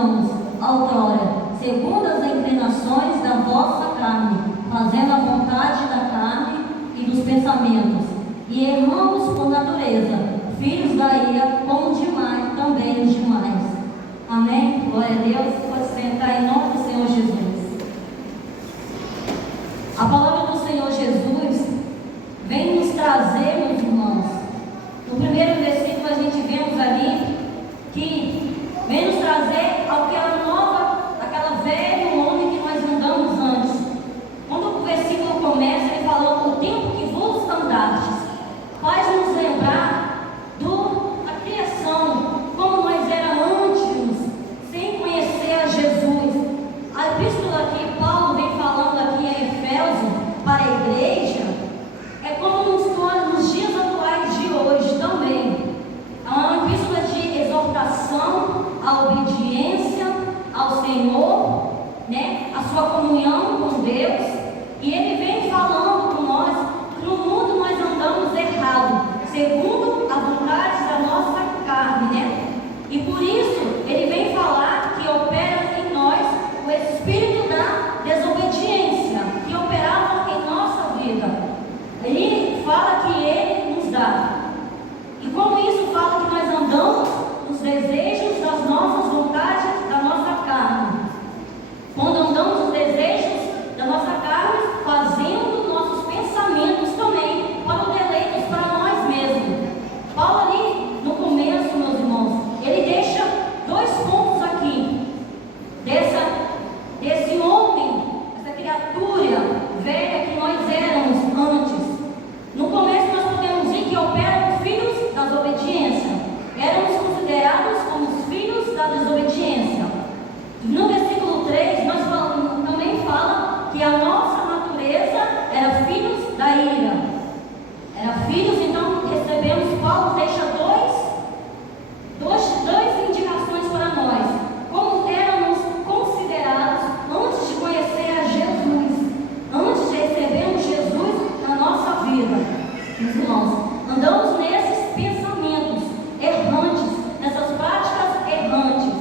andamos outrora, segundo as inclinações da vossa carne, fazendo a vontade da carne e dos pensamentos, e erramos por natureza, filhos da ira, como demais, também os demais. Amém? Glória a Deus. Pode sentar em nome do Senhor Jesus. A palavra do Senhor Jesus vem nos trazer, meus irmãos. No primeiro versículo a gente vemos ali que vem nos trazer aquela nova, aquela velho homem que nós andamos antes. Quando o versículo começa, ele falou: o tempo que vos andastes, faz nos lembrar da criação, como nós éramos antes, sem conhecer a Jesus. A epístola que Paulo vem falando aqui em Efésios para a igreja é como nos dias atuais de hoje também. É uma epístola de exortação à obediência ao Senhor, né? A sua comunhão com Deus. E ele vem falando com nós que no mundo nós andamos errado, segundo a vontade da nossa carne, né? E por isso ele vem falar que opera em nós o espírito da desobediência, que operava em nossa vida. Ele fala que ele nos dá. E como isso fala que nós andamos nos desejos das nossas vontades, da nossa carne. Quando andamos nos desejos da nossa carne, fazendo nossos pensamentos também para o deleite para nós mesmos. Paulo ali no começo, meus irmãos, ele deixa dois pontos aqui desse homem, essa criatura velha que nós éramos antes. No começo nós podemos ver que operam os filhos da desobediência. Éramos considerados como os filhos da desobediência. No versículo 3 nós também fala que a nossa natureza era filhos da ira. Era filhos, então recebemos, Paulo deixa duas indicações para nós. Como éramos considerados antes de conhecer a Jesus, antes de recebermos Jesus na nossa vida. Meus irmãos, andamos nesses pensamentos errantes, nessas práticas errantes.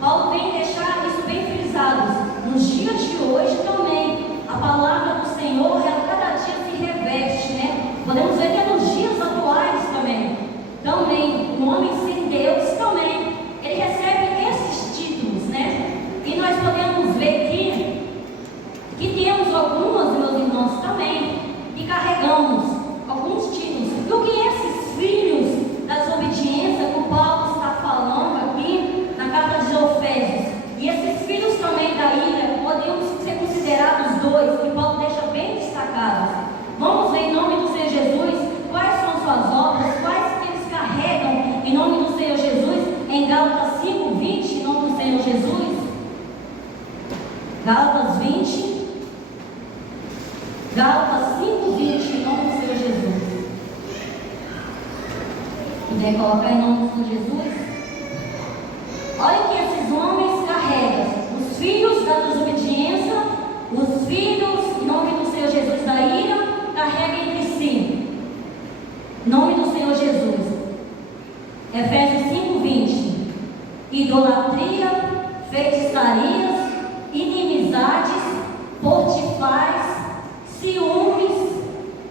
Paulo vem deixar isso bem frisado. Nos dias de hoje também, a palavra do Senhor, ela cada dia se reveste, né? Podemos ver que é nos dias atuais também. Também, o homem sem Deus também, ele recebe esses títulos, né? E nós podemos ver que temos algumas, meus irmãos, também, que carregamos alguns títulos. E o que esses filhos da desobediência que o Paulo está falando aqui na carta de Efésios, e esses filhos também da ira, poderiam ser considerados dois, que Paulo deixa bem destacados. Vamos ver em nome do Senhor Jesus quais são suas obras, quais que eles carregam em nome do Senhor Jesus, em Gálatas 5:20, em nome do Senhor Jesus. Gálatas 5:20, em nome do Senhor Jesus. Puder colocar em nome do Senhor Jesus. Olha que esses homens carregam os filhos da desobediência, os filhos, em nome do Senhor Jesus, da ira, carregam entre si. Em nome do Senhor Jesus. Efésios 5:20. Idolatria, feitiçarias, inimizades, portifais, ciúmes,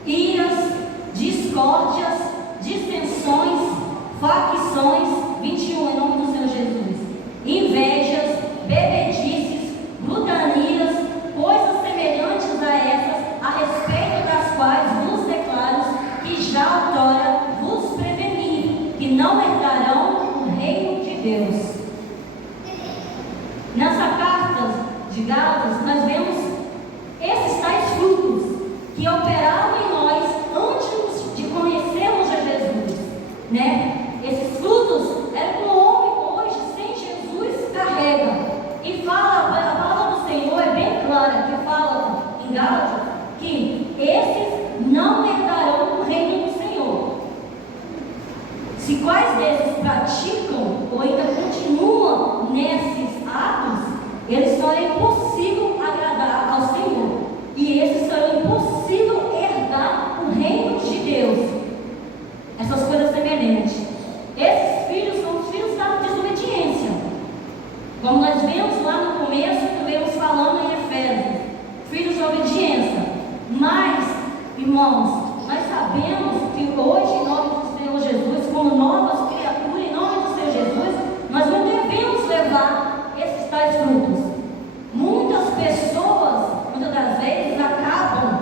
iras, discórdias, dissensões, facções. 21, em nome do Senhor Jesus. Invejas, bebedices, glutanias, coisas semelhantes a essas, a respeito das quais vos declaro que já outrora vos preveni, que não herdarão o reino de Deus. Nessa carta de Gálatas, nós vemos esses tais frutos que operavam em nós antes de conhecermos a Jesus, né? Esses frutos eram que o homem hoje sem Jesus carrega. E fala, a palavra do Senhor é bem clara, que fala em Gálatas que esses não herdarão o reino do Senhor. Se quais desses praticam ou ainda continuam nesses atos, eles só é impossível agradar ao Senhor. E esses serão impossível herdar o reino de Deus. Essas coisas semelhantes. Esses filhos são os filhos da desobediência. Como nós vemos lá no começo, estivemos falando em Efésios, filhos de obediência. Mas, irmãos, nós sabemos que hoje, em nome do Senhor Jesus, como novas criaturas, em nome do Senhor Jesus, nós não devemos levar esses tais frutos. Muitas pessoas, muitas das vezes, acabam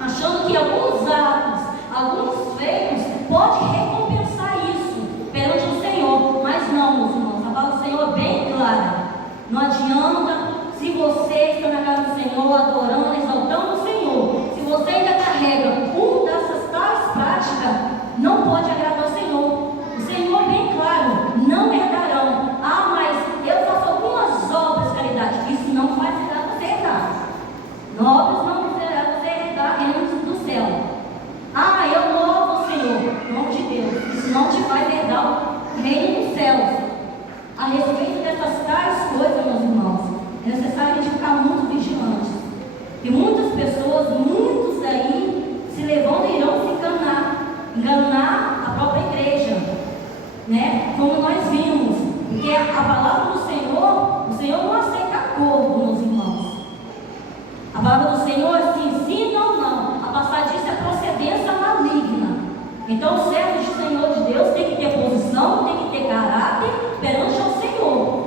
achando que alguns atos, alguns feitos, podem recompensar isso perante o Senhor. Mas não, meus irmãos, a palavra do Senhor é bem clara. Não adianta, se você está na casa do Senhor, adorando, exaltando o Senhor, se você ainda carrega dessas tais práticas, não pode agradar o Senhor. O Senhor é bem claro, não herdarão. Ah, mas eu faço algumas obras de caridade. Isso não faz você herdar. Obras não será você herdar reino do céu. Ah, eu louvo o Senhor, em nome de Deus. Isso não te vai herdar o reino dos céus. A respeito dessas tais coisas, meus irmãos, é necessário a gente ficar muito vigilantes. E muitas pessoas, muitos aí, se levantam e irão se enganar a própria igreja, né? Como nós vimos, porque a palavra do Senhor, o Senhor não aceita acordo, meus irmãos. A palavra do Senhor se ensina ou não, a passar disso é procedência maligna. Então, o servo do Senhor de Deus tem que ter posição, tem que ter caráter perante ao Senhor.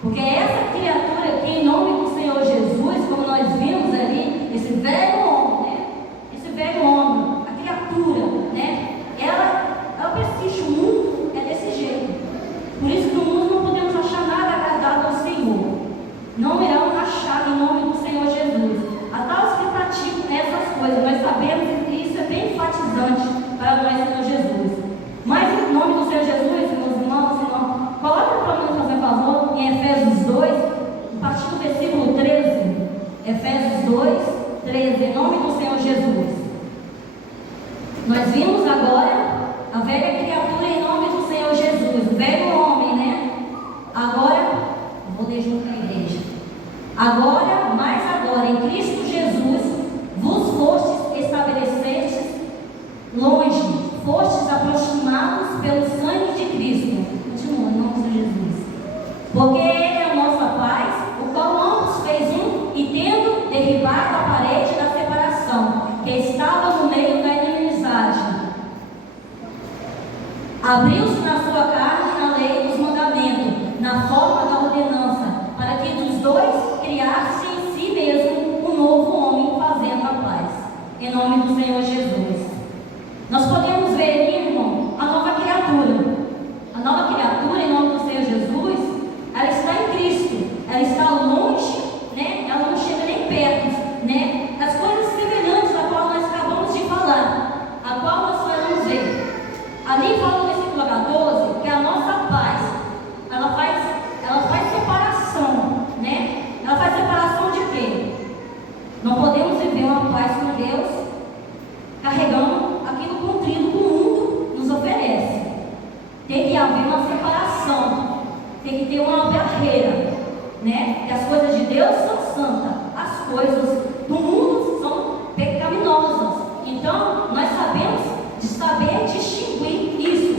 Porque essa criatura aqui, em nome do Senhor Jesus, como nós vimos ali, esse velho homem, né? Esse velho homem, a criatura, né? Ela persiste, o mundo é desse jeito. Por isso que no mundo não podemos achar nada agradável ao Senhor. Não irão achar em nome do Senhor Jesus. Até os que praticam essas coisas, nós sabemos que isso é bem enfatizante para nós, Senhor Jesus. Mas em nome do Senhor Jesus, meus irmãos, coloca para nós fazer favor em Efésios 2, a partir do versículo 13. Efésios 2, 13, em nome do Senhor Jesus. Nós vimos agora a velha criatura em nome do Senhor Jesus, o velho homem, né? Agora, vou ler junto com a igreja. Agora, mais agora, em Cristo Jesus, vos fostes estabelecidos longe, fostes aproximados pelo sangue de Cristo. Continua, em nome do Senhor Jesus. Porque Ele é a nossa paz, o qual ambos fez um, e tendo derribado a parede da separação, que estava no meio da inimizade, abriu-se na sua carne a lei dos mandamentos, na forma da ordenança, para que dos dois criasse em si mesmo um novo homem, fazendo a paz. Em nome do Senhor Jesus. Nós podemos ver ali, irmão, a nova criatura. A nova criatura, em nome do Senhor Jesus, ela está em Cristo. Ela está longe, né? Ela não chega nem perto, né? Das coisas semelhantes a qual nós acabamos de falar, a qual nós vamos ver. Ali fala no versículo 14 que a nossa paz, ela faz separação, né? Ela faz separação de quê? Não podemos viver uma paz com Deus carregando aquilo contrido que o mundo nos oferece. Tem que haver uma separação, tem que ter uma barreira, né? Que as coisas de Deus são santas, as coisas do mundo são pecaminosas. Então, nós sabemos de saber distinguir isso,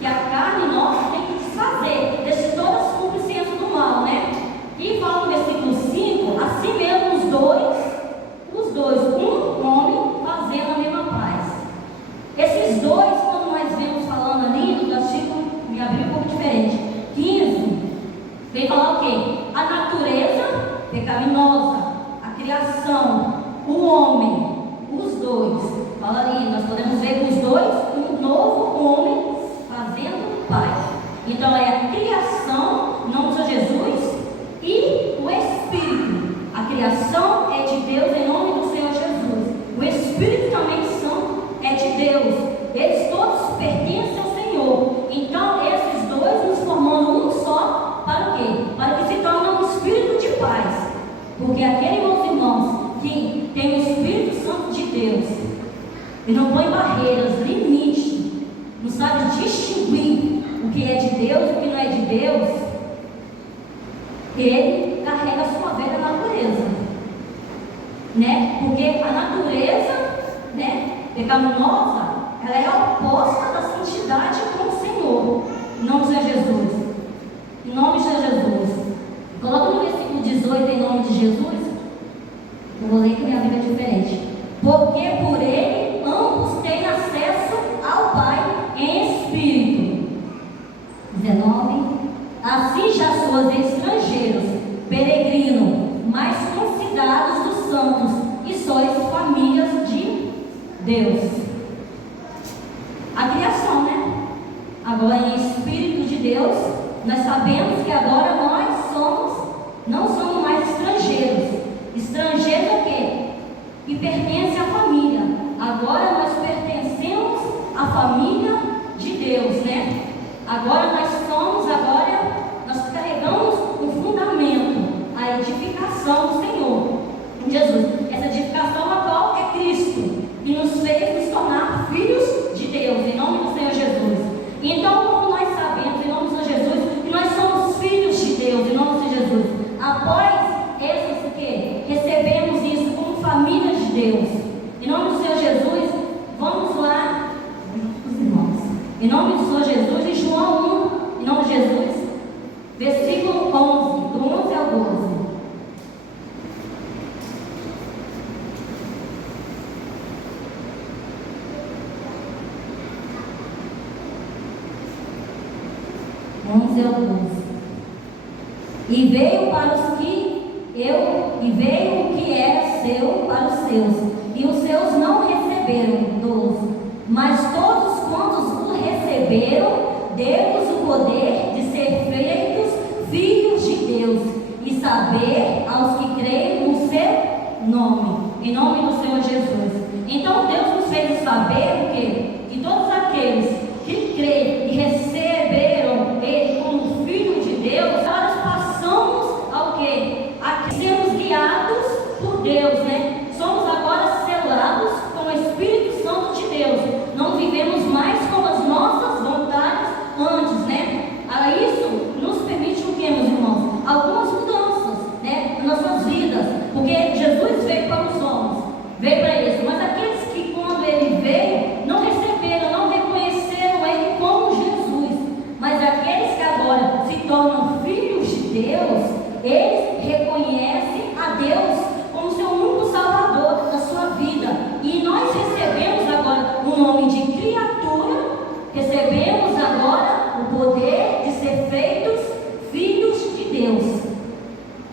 que a carne nossa tem que desfazer, deixar toda a concupiscência do mal, né? E fala no versículo 5, assim mesmo os dois, um homem fazendo a mesma paz. Esses dois, quando nós vemos falando ali, no versículo, me abriu um pouco diferente, 15, vem falar o quê? A natureza pecaminosa, a criação, o homem, os dois. Fala ali, nós podemos ver os dois, um novo homem fazendo paz. Então é a criação, em nome de Jesus, e o Espírito. A criação é de Deus em nome do Senhor Jesus. O Espírito também Santo é de Deus. Eles todos pertencem ao Senhor. Então esses dois nos formando um só, para o quê? Para que se torne um Espírito de paz. Porque aquele, meus irmãos, que tem o Espírito Santo de Deus, e não põe barreiras, limites, não sabe distinguir o que é de Deus e o que não é de Deus, ele carrega a sua velha natureza, né? Porque a natureza, né, pecaminosa, ela é oposta da santidade com o Senhor. Em nome de Jesus. Em nome de Jesus. Vou ler que minha Bíblia é diferente. Porque por ele ambos têm acesso ao Pai em espírito. 19. Assim já sois estrangeiros, peregrinos, mas considerados dos santos, e sois famílias de Deus. A criação, né? Agora em espírito de Deus, nós sabemos que agora nós não somos mais estrangeiros. Estrangeiro é o quê? Que pertence à família. Agora nós pertencemos à família de Deus, né? Agora nós carregamos um fundamento, a edificação do Senhor, Jesus. Essa edificação a qual é Cristo, que nos fez nos tornar filhos de Deus, em nome do Senhor Jesus. Então, como nós sabemos, em nome do Senhor Jesus, que nós somos filhos de Deus, em nome do Senhor Jesus, após esses que recebemos isso como família de Deus, em nome do Senhor Jesus, vamos lá, os irmãos, em nome do Senhor Jesus, em João 1, em nome de Jesus, versículo 11, do 11 ao 12. E veio o que era seu para os seus, e os seus não receberam. 12. Mas todos quantos o receberam, deu-lhes o poder de ser feitos filhos de Deus, e saber aos que creem no seu nome, em nome do Senhor Jesus. Então Deus nos fez saber o quê? Que todos aqueles que creem e receberam Ele como Filho de Deus, nós passamos ao quê? A sermos guiados por Deus, né? Somos agora selados com o Espírito Santo de Deus. Não vivemos mais com as nossas vontades antes, né? Isso nos permite o quê, meus irmãos? Algumas mudanças, né? Nas nossas vidas. Porque Jesus veio para os homens, veio para eles. Mas aqueles que quando Ele veio, não receberam, não reconheceram Ele como Jesus. Mas aqueles que agora se tornam filhos de Deus, eles reconhecem a Deus como seu único Salvador da sua vida. E nós recebemos agora o nome de criatura, recebemos agora o poder de ser feitos filhos de Deus.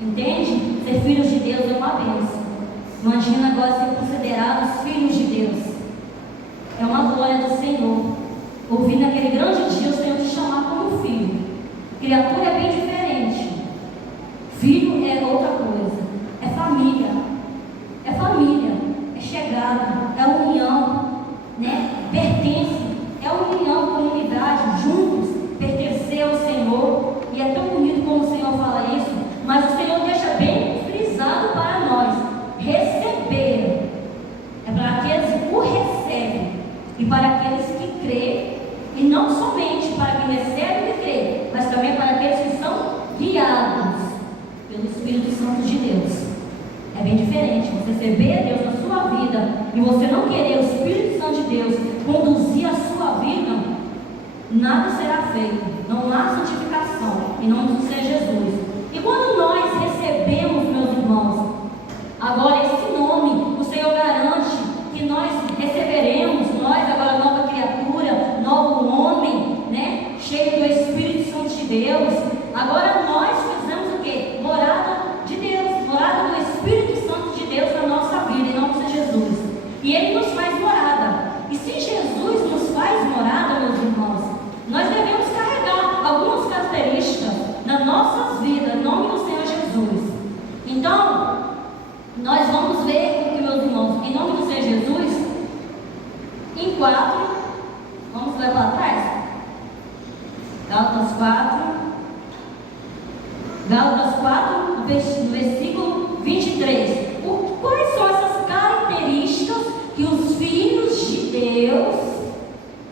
Entende? Ser filhos de Deus é uma bênção. Imagina agora ser considerados filhos de Deus. É uma glória do Senhor. Ouvir naquele grande dia o Senhor te chamar como filho. Criatura é bem diferente. Filho é outra coisa. É família. É família. É chegada. É união. Né? Pertence. É união, comunidade. Juntos. Pertencer ao Senhor. E é tão bonito como o Senhor fala isso. Mas o Senhor deixa bem frisado para nós. Receber. É para aqueles que o recebem. E para aqueles que creem. E não somente para quem recebe e crê, mas também para aqueles que são guiados pelo Espírito Santo de Deus. É bem diferente você receber a Deus na sua vida e você não querer o Espírito Santo de Deus conduzir a sua vida, nada será feito. Não há santificação em nome do Senhor Jesus. E quando nós recebemos, meus irmãos, agora esse nome, o Senhor garante que nós receberemos, nós agora nova criatura, novo homem, né? Cheio do Espírito Santo de Deus. Agora nós fazemos o quê? Morada de Deus, morada do Espírito Santo de Deus na nossa vida, em nome de Jesus. E Ele nos faz morada. E se Jesus nos faz morada, meus irmãos, nós devemos carregar algumas características nas nossas vidas, em nome do Senhor Jesus. Então, nós vamos ver o que, meus irmãos, em nome do Senhor Jesus, em 4, vamos levar atrás? Gálatas 4, no versículo 23. Quais são essas características que os filhos de Deus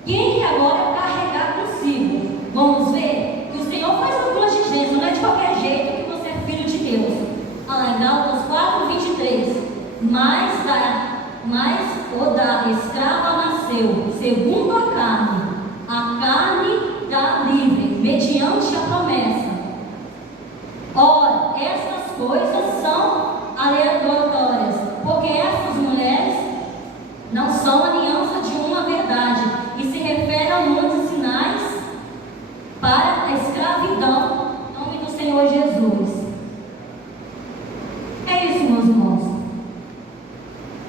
têm que agora carregar consigo? Vamos ver que o Senhor faz algumas diligências, não é de qualquer jeito que você é filho de Deus. Olha lá em Gálatas 4, 23. Mas o da escrava nasceu segundo a carne da livre, mediante a promessa. Ora, essas coisas são aleatórias, são aliança de uma verdade e se refere a muitos sinais para a escravidão em nome do Senhor Jesus. É isso, meus irmãos.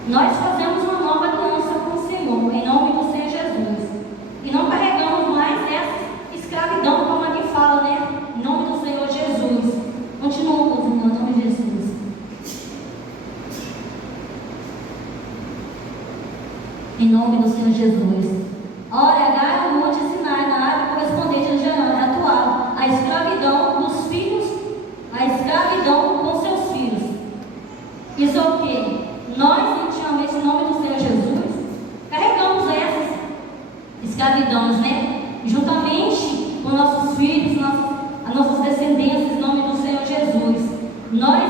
Nós fazemos uma nova aliança com o Senhor em nome do Senhor Jesus e não carregamos mais essa escravidão, como aqui fala, né? Em nome do Senhor Jesus. Continuamos, em nome de Jesus. Em nome do Senhor Jesus. Ora, Agar, o monte Sinai, na área correspondente de atual, a escravidão dos filhos, a escravidão com seus filhos. Isso é o que? Nós, intimamente, em nome do Senhor Jesus, carregamos essas escravidões, né? Juntamente com nossos filhos, as nossas descendências, em nome do Senhor Jesus. Nós